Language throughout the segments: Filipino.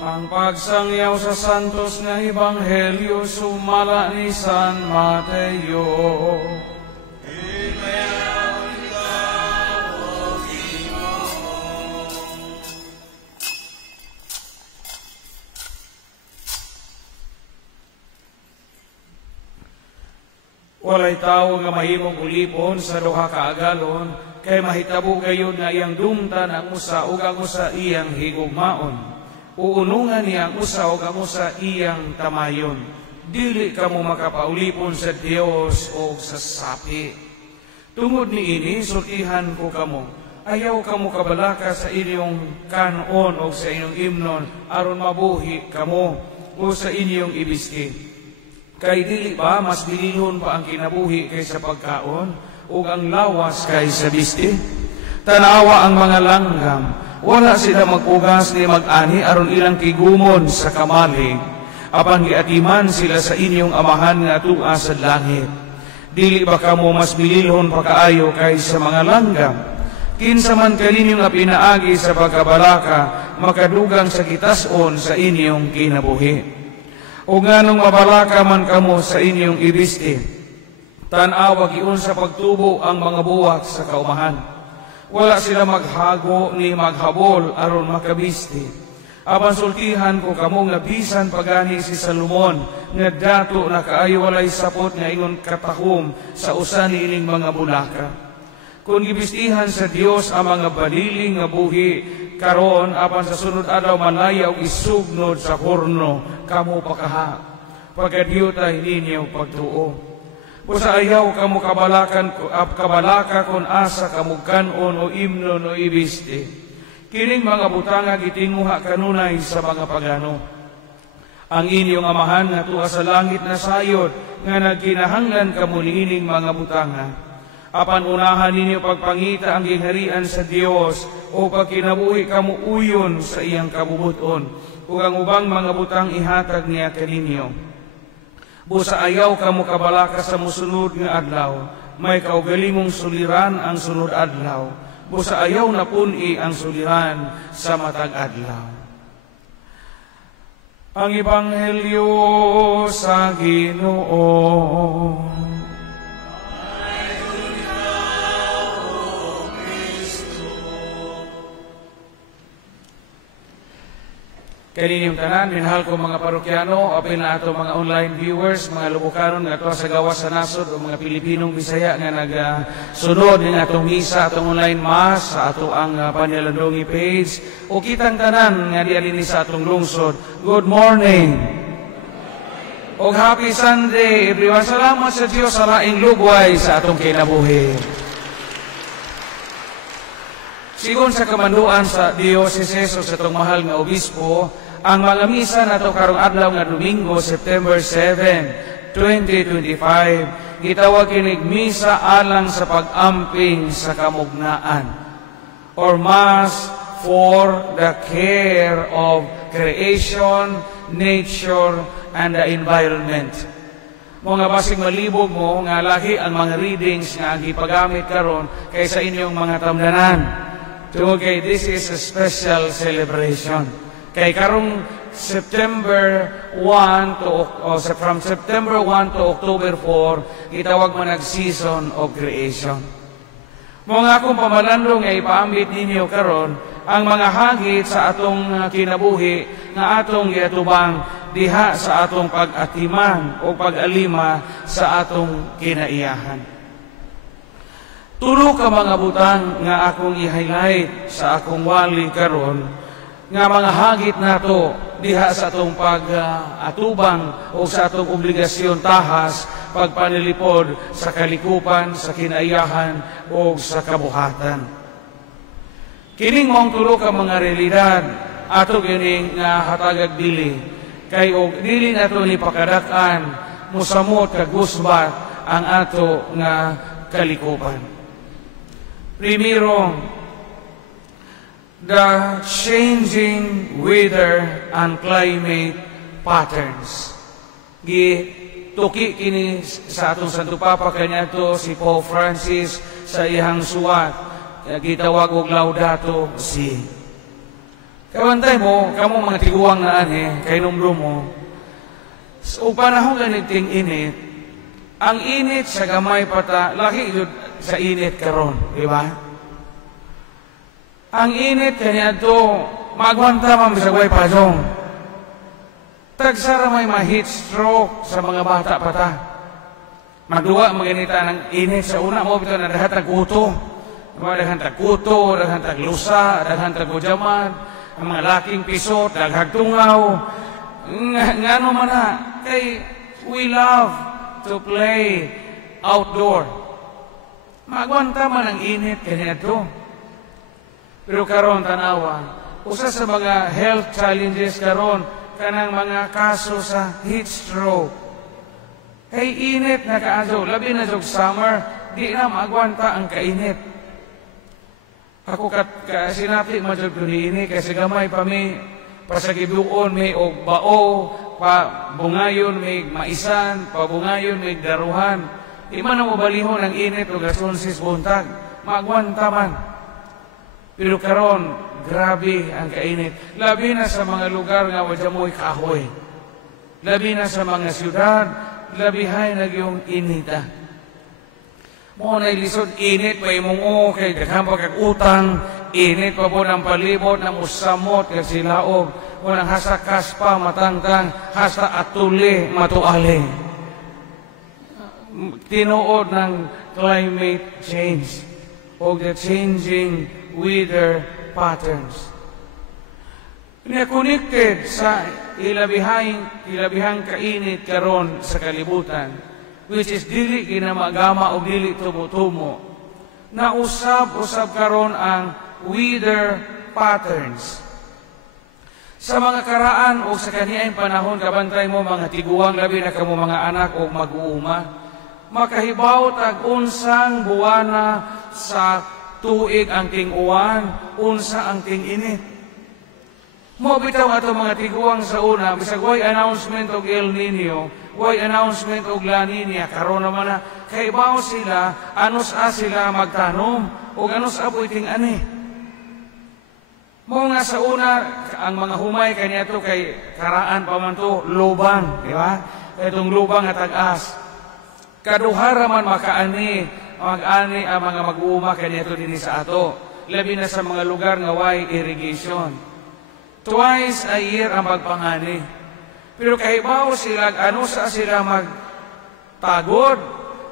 Ang pagsangyaw sa santos nga Ebanghelyo sumala ni San Mateo. Walay tao nga mahimong ulipon sa duha ka agalon, kay mahitabo gayud nga iyang dumtan ang usa ug ang usa iyang higugmaon. Uunungan niya ang usa ug ang usa iyang tamayon. Dili kamo makapaulipon sa Dios o sa sapi. Tungod niini sultihan ko kamo. Ayaw kamo kabalaka sa inyong kanon o sa inyong imnon aron mabuhi kamo o sa inyong ibiski. Kay dili ba mas bilihon pa ang kinabuhi kaysa pagkaon ug ang lawas kaysa bisti? Tanawa ang mga langgam, wala sila mag-ugas ni mag-ani aron ilang tigumon sa kamalig. Apan giatiman sila sa inyong amahan nga atua sa langit. Dili ba kamo mas bilihon pa kaayo kaysa mga langgam? Kinsa man kaninyo nga pinaagi sa pagkabalaka, makadugang sa kitason sa inyong kinabuhi. O nganong mabalaka man kamo sa inyong ibisti, tanawa giun sa pagtubo ang mga buwak sa kaumahan. Wala sila maghago ni maghabol aron makabisti. Apan sultihan ko kamo nga bisan pagani si Salomon nga dato na kaayo walay sapot nga ingon katahom sa usa niining mga bulaka. Kung gibistihan sa Dios ang mga baliling nga buhi karon apan sa sunod adlaw malaya og isugnod sa horno kamo pakaha pagadiutay ninyo pagtuo. Busa ayaw kamo kabalaka kun asa kamo kanon o imnon o ibisti. Kining mga butanga gitinguha kanunay sa mga pagano. Ang inyong amahan nga tuwa sa langit na sayod nga nagkinahanglan kamo niining mga butanga. Apan unahan ninyo pagpangita ang gingharian sa Dios o pagkinabuhi kamo uyon sa iyang kabubuton ug ang ubang mga butang ihatag niya kaninyo. Busa ayaw kamo kabalaka sa musunod nga adlaw, may kaugalimong suliran ang sunod adlaw. Busa ayaw na pun-i ang suliran sa matag adlaw. Ang Ebanghelyo sa Ginoo. Kaninyong tanan, minahal ko mga parokyano, apil na ato mga online viewers, mga lubukanon nga ato sa gawas sa nasod o mga Pilipinong Bisaya nga nagasunod ng atong misa, atong online mass, sa ato ang Panyalandongi page, o kitang tanan nga dialini sa atong lungsod. Good morning! O happy Sunday, everyone. Salamat sa Diyos sa laing lugway sa atong kinabuhi. Sigon sa kamanduan sa Dioceses o sa itong mahal nga obispo, ang mga misa na ito karong adlaw nga Domingo, September 7, 2025, gitawag kinig misa alang sa pag-amping sa kamugnaan or Mass for the care of creation, nature, and the environment. Mga basig malibog mo nga lahi ang mga readings nga gipagamit karon kaysa inyong mga tamdanan. Tungod kay this is a special celebration. Kay karong September 1 from September 1 to October 4, gitawag man nag-season of creation. Mga akong pamalandong nga ipaambit ninyo karon ang mga hagit sa atong kinabuhi nga atong giatubang diha sa atong pag-atiman o pag-alima sa atong kinaiyahan. Tulo ka mga butang nga akong i-highlight sa akong wali karon nga mga hagit nato diha sa atong pag-atubang o sa atong obligasyon tahas pagpanilipod sa kalikupan, sa kinaiyahan o sa kabuhatan. Kining mong tulo ka mga realidad ato kining nga hatagag dili kay og dili nato ni pakadakan musamot kag gusbat ang ato nga kalikupan. Primero, the changing weather and climate patterns. Gituki kini sa atong Santo Papa kaniadto si Pope Francis sa iyang suwat gitawag og Laudato Si. Kawantay mo, kamo mga tiguang na kay numbro mo. So, panahon ganiting init, ang init sa gamay pata, laki yun sa init karon, di ba? Ang init kanya to, magwanta man sa way pajong. Tagsara may ma-heat stroke sa mga bata pata. Magduwa maganita ng init sa una mo, bito na dahat nagkuto. Dahan tagkuto, dahan taglusa, dahan tagudyaman, ang mga laking pisot, daghag tungaw. Ngano man na, kay we love to play outdoor. Magwanta man ang init kanya to. Pero karon tanawa, usa sa mga health challenges karon kanang mga kaso sa heat stroke. Kay init na kaaso, labi na jog summer, di na magwanta ang kainit. Ako sinati majud ko niini kasi gamay pa mi pasagibuon may og bao, pa bungayon may maisan, pa bungayon may daruhan. Di man mo balihon ang init o gasunsis buntag, magwanta man. Pero karon grabe ang kainit. Labi na sa mga lugar nga wadya mo'y kahoy. Labi na sa mga syudad, labihay na yung inita. Mo na ilisod, init pa imong kay daghang pagkakutang, init pa po ng palibot ng usamot kay silaog, mo nang hasa kaspa matangtang, hasa atuli matuali. Tinuod ng climate change o the changing weather patterns. Connected sa ilabihang kainit karon sa kalibutan, which is dili ginamagama o dili tumutumo, na usab karon ang weather patterns. Sa mga karaan o sa kaniyaing panahon, kabantay mo mga tiguang, labi na kamo mga anak o mag-uuma, makahibaw tag unsang buwana sa tuig ang ting-uwan, unsa ang ting-init. Mo bitaw ato mga tiguang sa una, bisag way announcement og El Nino, way announcement og La Nina, karon naman na kaibaw sila, anos sila magtanom, o anos apoy ting-ani. Mo nga sa una, ang mga humay kanya to kay karaan pa man to, lubang, di ba? Itong lubang at tag-as. Kaduhara man makaani, mag-ani ang mga mag-uuma kanya to din sa ato. Labi na sa mga lugar nga way irrigation. Twice a year ang pagpangani. Pero kahibaw sila, ano sa sila magtagod,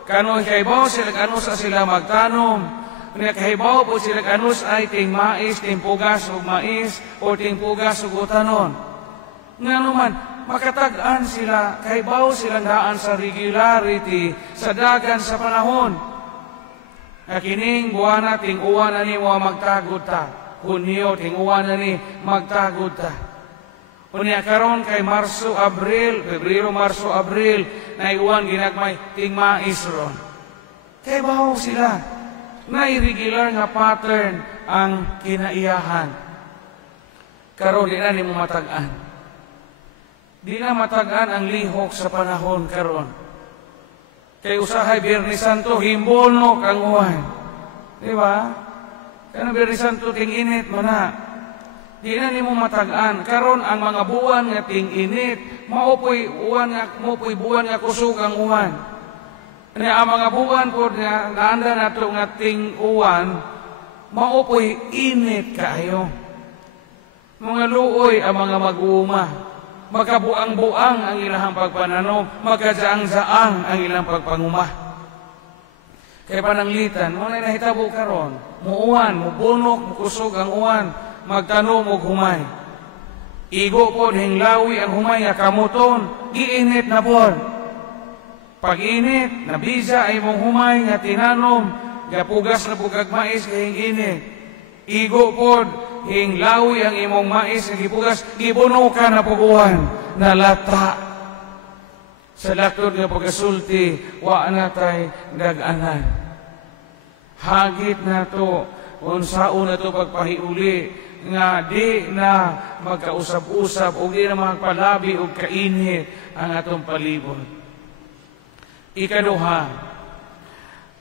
kahibaw sila, ano sa sila magtanom, kahibaw po sila, ano sa ay ting mais, ting pugas o mais, o ting pugas o utanon. Nga naman, makatag-an sila, kahibaw silang daan sa regularity, sa dagan sa panahon. Kining buwana, ting uwan na ni mo magtagod ta. Hunyo, ting-uwan na ni magtagod ta. Unya karon kay Marso, Abril, Pebrero, Marso, Abril, na iwan ginagmay ting-mais ron. Kay bahaw sila. Na irregular nga pattern ang kinaiyahan. Karon di na ni mo matag-an. Di na matag-an ang lihok sa panahon karon. Kay usahay Biyernes Santo, himbolno kang uwan. Di ba? Kaya Biyernes Santo ting init mana. Di na nimo matag-an. Karon ang mga buwan nga ting init, maupoy buwan nga kusog ang uwan. Ang mga buwan po nga naanda nato nga ting uwan, maupoy init kaayo. Mga luoy ang mga mag-uuma. Magkabuang-buang ang ilang pagpananom, magkajaang-jaang ang ilang pagpanguma. Kaya pananglitan, mo na nahitabo karon, muuwan, mubunok, mukusog ang uwan, magtanom og humay. Igo po hinglawi ang humay nga kamuton, giinit na po. Pag-init, nabisa ay mong humay nga tinanom, gapugas na bugag mais kay init. Igo po hinglawi ang imong mais nga gipugas, gibuno ka na puguan, nalata. Sa laktod nga pagkasulti, wa na tay dag-anan. Hagit na to, unsaon na to pagpahiuli, nga di na magkausap-usap, o di na magpalabi o kainit ang atong palibot. Ikaduha,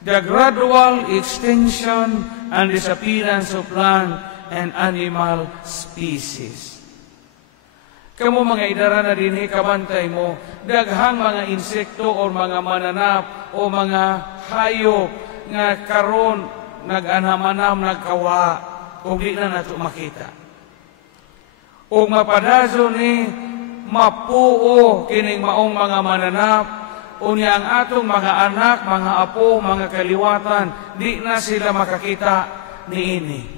the gradual extinction and disappearance of land and animal species. Kamu mga idara na din, kabantay mo, daghang mga insekto o mga mananap o mga hayop nga karon nag-anam-anam, nagkawa, o di na nato makita. O mapadazo ni mapuo kining maong mga mananap, o niya ang atong mga anak, mga apo, mga kaliwatan, di na sila makakita niini.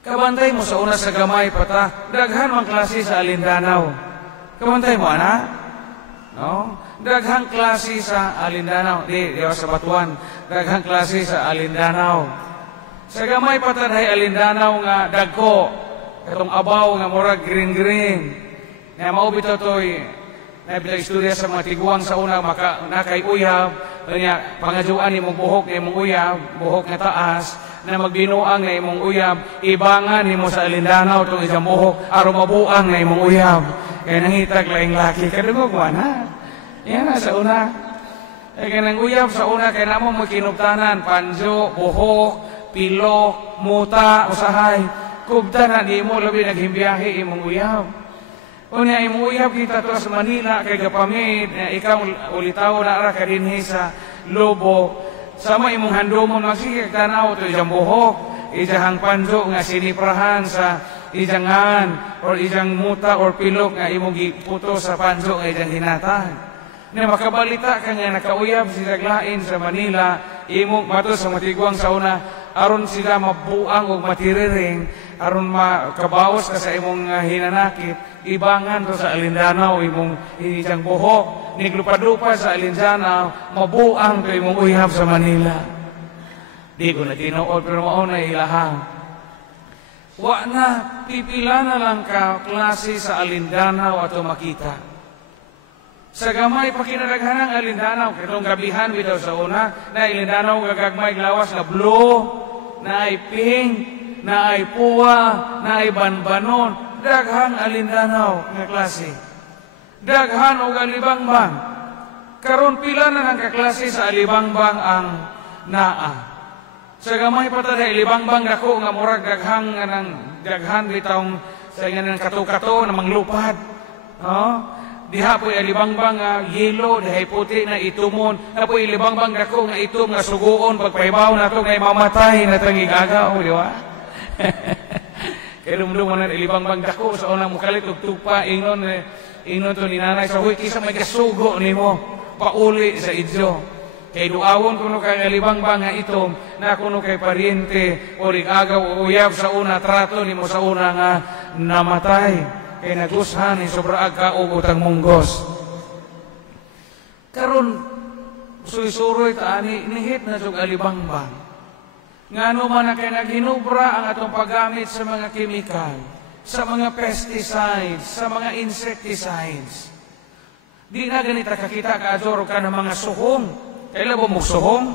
Kabantay mo sa una sa gamay pata, daghan mang klase sa alindanaw. Kabantay mo, ana? No? Daghang klase sa alindanaw. Di sa batuan. Daghang klase sa alindanaw. Sa gamay pata dahi alindanaw nga dagko. Katong abaw nga murag green-green. Nga maubito to'y nabitag istorya sa mga tiguang sa una nakay uyab. Kanya pangajuan ni mong buhok ni mong uyab, buhok nga taas, na magbinuang na imong uyab, ibangan ni mo sa alindanaw itong isang buhok, aron mabuang na imong uyab. Kaya nangitag laing laki, kadugog mo na. Yan na sa una. Kaya nang uyab sa una, kaya namang mo kinuptanan, panjo, buhok, pilok, muta, usahay. Kubtanan, di mo labi naghimbiyahe imong uyab. Unya imong uyab kita to sa Manila, kay gapamid, ikaw ulitaw na ara kadinhi sa Lobo. Sama imong handomon magsigig tanaw to ijang buhok, ijang panjo nga siniprahan sa ijangan or ijang muta or pilok nga imong giputo sa panjo nga ijang hinatan. Na makabalita ka nga nakauyab sila lain sa Manila, imong mato sa matiguang sa una, aron sila mabuang o matiriring, aron makabawas ka sa imong hinanakit, ibangan to sa alindanaw imong ijang buhok. Niglupa-lupa sa alindanaw, mabuang to imong uyab sa Manila. Di ko na tinuod, pero mauna ilahang. Wa na, pipila na lang ka klase sa alindanaw ato makita. Sa gamay pakinadaghanang alindanaw, kitong gabihan bitaw sa una, na alindanaw gagagmay glawas na blue, na ay pink, na ay puwa, na ay banbanon, daghang alindanaw nga klase. Daghan o alibangbang. Karon pila na ng kaklase sa alibangbang ang naa. Sa gamay pa tada, alibangbang dako nga murag daghang ng daghan bitawng sa nga ng kato-kato na manglupad. No? Diha po alibangbang yelo, diha puti na itumon. Na po alibangbang dako nga itom nga suguon pagpaibaw na to nga mamatay na tangigagaw, di ba? Kaya dumdum na alibangbang dako sa unang mukalit ug tupa ingnon to ni nanay sa huy, kisa may kasugo ni mo, pauli sa idyo. Kay duawon kuno kay alibangbang nga itom, na kuno kay pariente, o rigagaw o uyab sa una, trato ni mo sa una nga namatay. Kay nagushan ni sobra agka o utang munggos. Karon, suy-suroy taani, nihit na siyang alibangbang. Nga man na kay naghinubra ang atong paggamit sa mga kemikal, sa mga pesticides, sa mga insecticides. Di na ganita kakita ka-adoro ka ng mga suhong. Kailan mo magsuhong?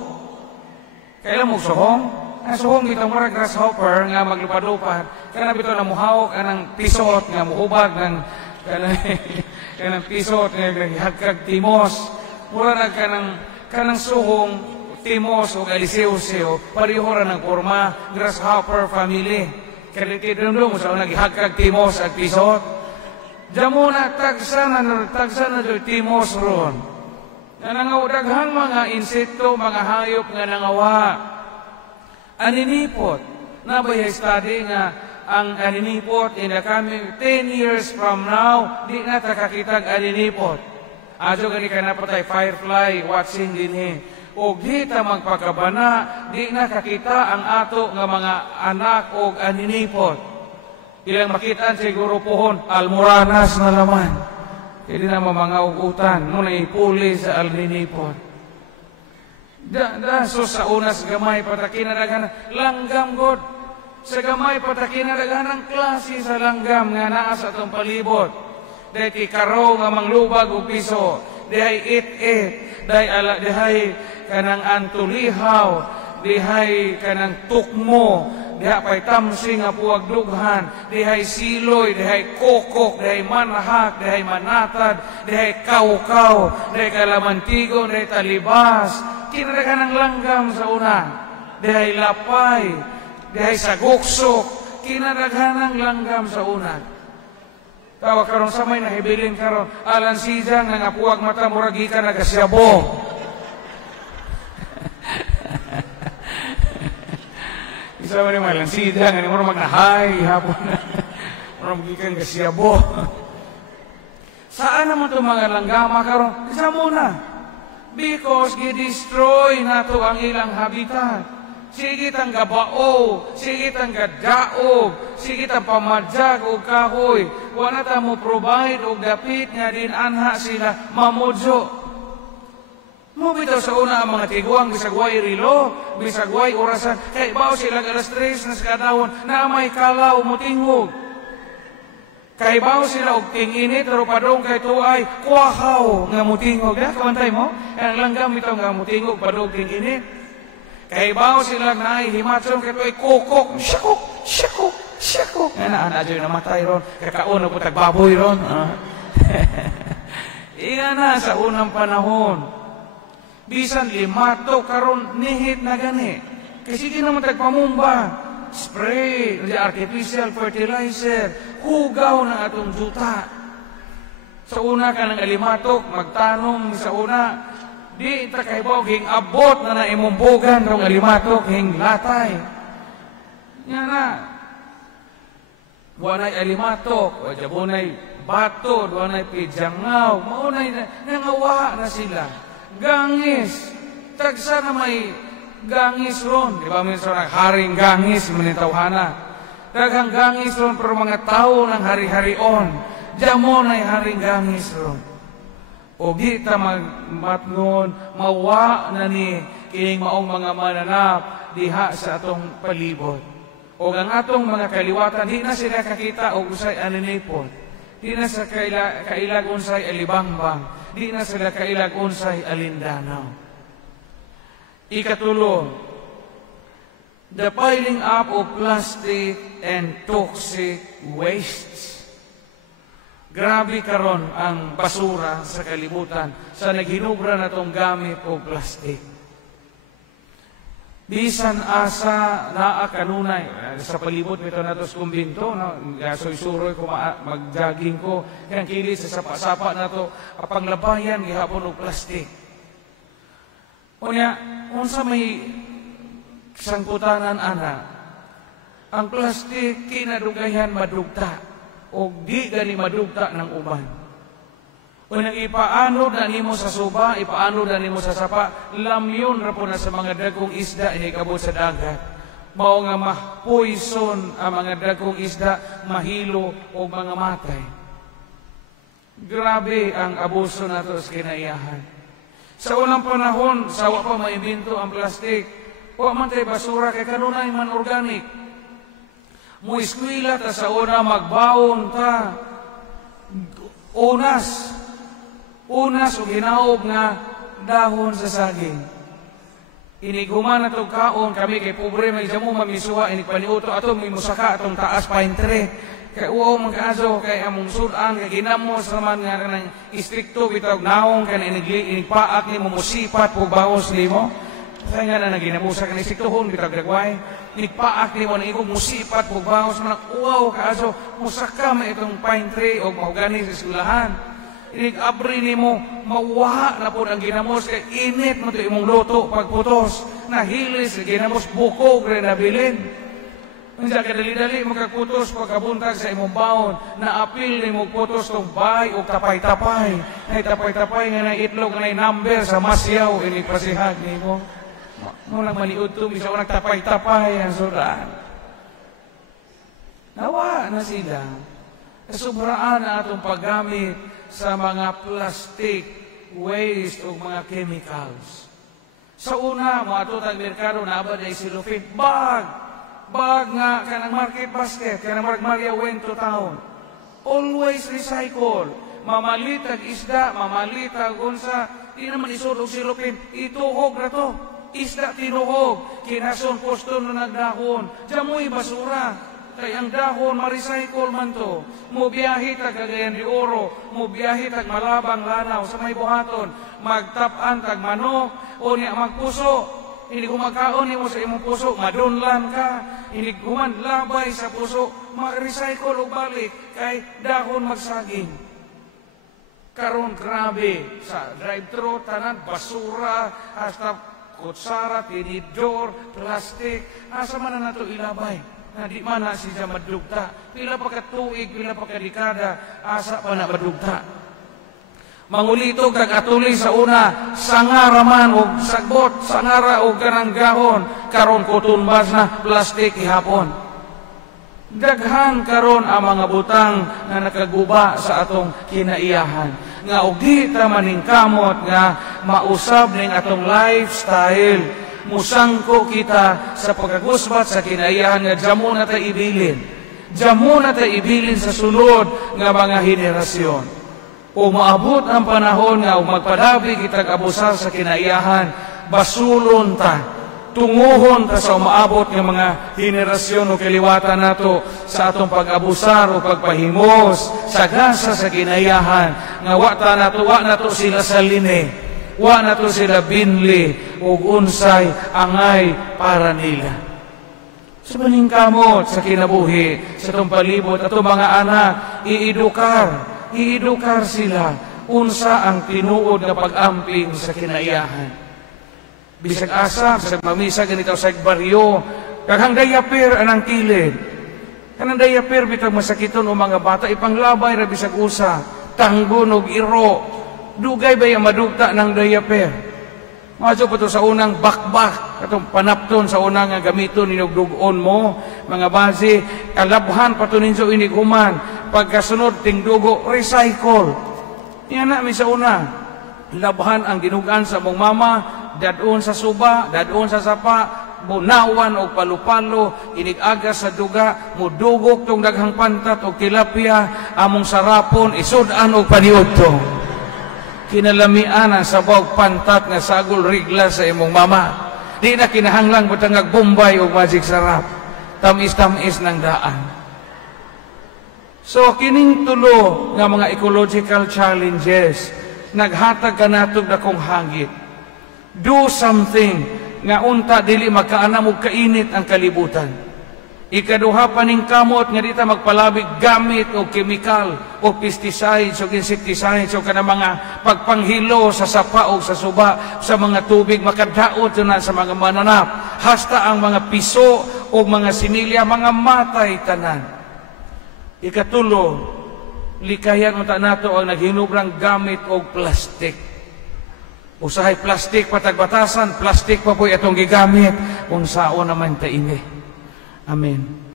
Kailan mo magsuhong? Suhong bitang mara grasshopper nga maglupad-lupad. Kana bito na muhawak ng pisot nga muhubag ng kanang pisot nga hagkag timos. Mura kanang suhong timos o aliseo-seo. Pariho ra ng forma grasshopper family. Kaya mo sa unang ihagkag timos at pisot. Diyan muna, tagsa na doon timos ron. Na nangawadaghang mga insekto, mga hayop nga nangawa. Aninipot. Nabay study nga ang aninipot in the coming 10 years from now, di na takakitag aninipot. Aso gani ka na patay firefly watching din o di ta magpakabana, di na kakita ang ato nga mga anak o aninipot. Ilang makitaan siguro pohon, almoranas na naman. Hindi na mga ugutan, muna ipuli sa aninipot. So sa unas gamay patakinadagan, langgam god. Sa gamay patakinadagan ang klase sa langgam nga naa sa itong palibot. Dahil tikaro nga manglubag o piso, dahil it-it, dahil kanang antulihaw, dihay kanang tukmo, dihay pa'y tamsi nga puwag dughan, dihay siloy, dihay kokok, dihay manahak, dihay manatad, dihay kaukaw, dihay kalamantigo, dihay talibas, kinadagan ng langgam sa una, dihay lapay, dihay sa guksok, kinadaghanang langgam sa unag. Tawa karon sa may nahibilin karon, alan sijang nga puwag mata murag ka nagasyabo. Isa man yung alan sijang, nga murag magnahay hapon na. Murag gikan gasyabo. Saan naman itong mga langgama karon? Isa muna. Because gi-destroy nato ang ilang habitat. Sige tang gabao, sige tang gadaog, sige tang pamadyag o kahoy. Wala ta mo provide o dapit nga din anha sila mamudyo. Mo bitaw sa una ang mga tiguang bisagway rilo, bisagway orasan. Kay bao sila alas 3 na sa kadawon na may kalaw mo tingog. Kay bao sila og ting-init pero padong kay tuay kuwahaw nga mutingog. Kamantay mo? Ang langgam bitaw nga mutingog padong ting-init. Kay bao sila naay himatson kay tuay kokok, syakok, syakok, syakok. Ana adyo namatay ron, kakauna po tagbaboy ron. Iyan na sa unang panahon. Bisan limato karon nihit na gani. Kasi di naman tagpamumba. Spray, artificial fertilizer, hugaw na atong juta. Sa una ka ng alimatok, magtanong sa una, di ta kaybaw hing abot na naimumbugan ng alimatok hing latay. Yan na. Wanay alimatok, wajabunay bato, wanay pidyangaw, maunay nangawa na sila. Gangis, tagsa na may gangis ron. Di ba minsan haring gangis, manitawhana. Daghang gangis ron, pero mga tao ng hari-harion. Diyamo na'y haring gangis ron. O di ta matngon, mawa na ni kining maong mga mananap diha sa atong palibot. O ang atong mga kaliwatan, di na sila kakita o usay aninipon. Di na sa kailag unsay alibangbang. Di na sila kailag unsay alindanaw. Ikatulo, the piling up of plastic and toxic wastes. Grabe karon ang basura sa kalibutan sa naghinubra na itong gamit o plastic. Bisan asa naa kanunay sa palibot nito nato sa kumbinto, gasoy-suroy ko mag-jogging ko, kaya kilit sa sapa-sapa na to, panglabayan gihapon og plastic. Unya, unsa may sangkutanan ana, ang plastic kinadugayan madugta o di gani madugta ng uban. Unang ipaano na nimo sa suba, ipaano na nimo sa sapa, lamyon ra po na sa mga dagkong isda inikabot sa dagat. Mao nga ma-poison ang mga dagkong isda, mahilo o mga matay. Grabe ang abuso nato sa kinaiyahan. Sa unang panahon, sawa pa maimbento ang plastik. Wa man tay basura kay kanunay man organic. Muiskwila ta sa una magbaon ta. Unas o ginaob nga dahon sa saging. Iniguman na itong kaon, kami kay pobre may jamu mamisuwa, inigpaniuto ato, may musaka atong taas pine tree. Kaya uaw magkaaso, kay among sudan, kay ginamos naman nga ng istrikto, bitawag naong, kaya inigpaak ni mo musipat, pugbaos ni mo. Kaya nga na naginamusa ka ni istriktohon, bitawag dagway. Inigpaak ni mo na ikong musipat, pugbaos, manak uaw kaaso, musaka may itong pine tree o mahugani sa eskwelahan. Inig-abri ni mo, mawaha na po ang ginamos, kay init mo ito imong luto pagputos, nahilis, ginamos bukog rin nabilin. Minsan kadali-dali magkaputos pagkabuntag sa imong baon, naapil ni mo putos itong bay o tapay-tapay. Ay tapay-tapay nga na itlog nga na number sa masyaw, inigpasihag ni mo. Munang maniud to, bisa ko nagtapay-tapay ang sudan. Nawa na sila. Sobraan na atong paggamit sa mga plastic waste o mga chemicals. Sa una, mga tutang merkado na abad ay silufin, bag nga kanang market basket, kanang Maria went to town. Always recycle. Mamalitag isda, mamalitag unsa, di naman isulog silupin, ituhog na to. Isda tinuhog, kinason poston na nagdahon, jamoy basura. Kay ang dahon, ma-recycle man to. Mubiyahe tag Cagayan de Oro, mubiyahe tag Malabang Lanaw, sa may buhaton, magtapan tag manok, o niya magpuso. Hindi kumakaon mo sa imong puso, madunlan ka. Hindi labay sa puso, ma-recycle o balik, kay dahon magsaging. Karon grabe, sa drive-thru, tanan, basura, hasta kutsara, tinidor, plastic, asa man na nato ilabay. Na di man na siya madugta. Pila pa ka tuig, pila pa ka dekada, asa pa na madugta. Mangulitog kag atuli sa una, sangara man o sagbot, sangara o karanggahon, karon kutunbas na plastik ihapon. Daghan karon ang mga butang na nakaguba sa atong kinaiyahan. Nga og di ta maningkamot nga mausab ning atong lifestyle. Musangko kita sa pagkagusbat sa kinaiyahan nga damo na ta ibilin. Damo na ta ibilin sa sulod nga mga henerasyon. O maabot ang panahon nga magpadabi kitag abusar sa kinaiyahan, basulon ta, tunguhon ta sa umaabot ng mga henerasyon o kaliwatan nato sa atong pag-abusar o pagpahimos, sagasa sa kinaiyahan, nga wa nato sila saline, wa nato sila binli, o unsay angay para nila. Sa paningkamot, sa kinabuhi, sa itong palibot, atong mga anak, iedukar sila unsa ang tinuod nga pag-amping sa kinaiyahan. Bisag asa, bisag mamisa ganito sa baryo, kaghang dayapir anang kilid. Kanang dayapir bitag masakiton o mga bata, ipanglabay ra bisag usa, tanggon og iro. Dugay ba yung madugta ng dayapir? Maso pa to sa unang bakbak, katong panapton sa unang nga gamiton ninugdugon mo, mga base, kalabhan pa to ninyo iniguman, pagkasunod ting dugo, recycle. Yan na, sa una, labhan ang ginugan sa mong mama, dadon sa suba, dadon sa sapa, bunawan o palupalo, inigagas sa duga, mudugok tong daghang pantat o tilapia, among sarapon, isudan o paniod to. Kinalamian ang sabaw pantat nga sagol rigla sa imong mama. Di na kinahanglang butangag bombay o magic sarap. Tamis-tamis ng daan. So, kining tulo nga mga ecological challenges, naghatag ka natog na kong hangit. Do something nga unta dili magkaanam og kainit ang kalibutan. Ikaduha paningkamot nga dita magpalabig gamit o kemikal o pesticides o insecticides o kanang mga pagpanghilo sa sapa o sa suba sa mga tubig makadaot na sa mga mananap. Hasta ang mga piso o mga similya, mga matay tanan. Ikatulo, likayan unta nato ang naghinubrang gamit og plastik. Usahay plastik patagbatasan, plastik pa po itong gigamit. Unsaon naman ta ini. Amen.